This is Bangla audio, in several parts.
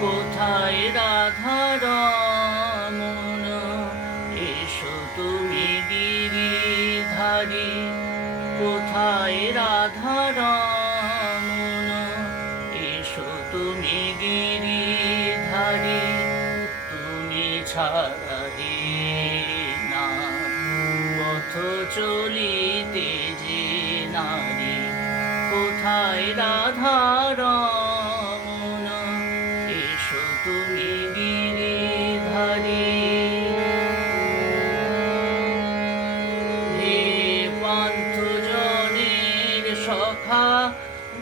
কোথায় রাধারমণ, এসো তুমি গিরিধারী। কোথায় রাধারমণ, এসো তুমি গিরিধারী। তুমি ছাড়া হে না পথ চলিতে যে নারী। কোথায় রাধারমণ, এসো তুমি গিরিধারী। হে পান্থজনের সখা,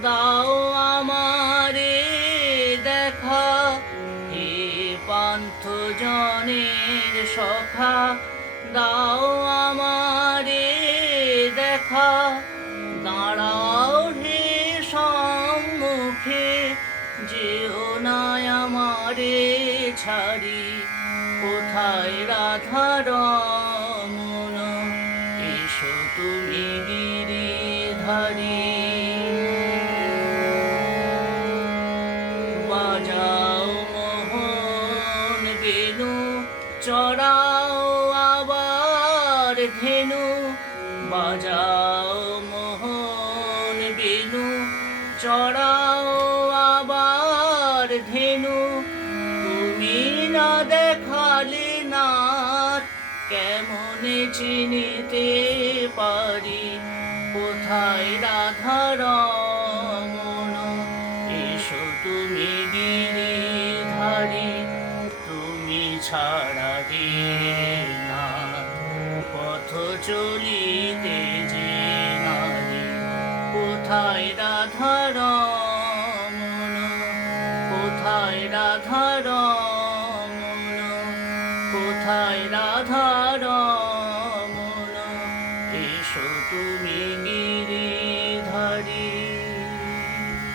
দাও আমারে দেখা। হে পান্থজনের সখা, দাও আমারে দেখা। দাঁড়াও হে সম্মুখে, যেও না আমারে ছাড়ি। কোথায় রাধারমণ, এসো তুমি গিরিধারী। বাজাও মোহন বেনু, চড়াও আবার ধেনু। বাজাও মোহন বেনু, চড়াও আবার ধেনু। তুমি না দেখালে নাথ, কেমনে চিনিতে পারি। কোথায় রাধারমণ, এসো তুমি গিরিধারী। তুমি ছাড়া হে নাথ পথ চলিতে যে নারী। কোথায় রাধারমণ, কোথায় রাধারমণ, কোথায় রাধারমণ।